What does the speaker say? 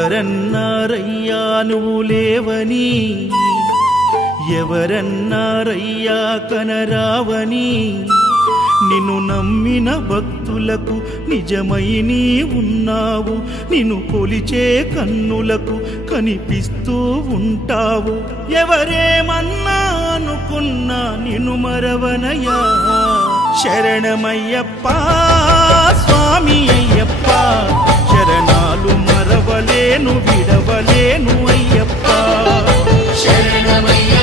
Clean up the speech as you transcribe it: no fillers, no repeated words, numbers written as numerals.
ఎవరన్నారయ్యా నువ్వు లేవని, ఎవరన్నారయ్యా కనరావని, నిన్ను నమ్మిన భక్తులకు నిజమై నీ ఉన్నావు, నిన్ను కొలిచే కన్నులకు కనిపిస్తూ ఉంటావు. ఎవరేమన్నా అనుకున్నా నిన్ను మరవనయ్యా. శరణమయ్యప్ప స్వామి అయ్యప్ప, శరణాలు మరవలేను విడవలేను అయ్యప్ప. శరణమయ్య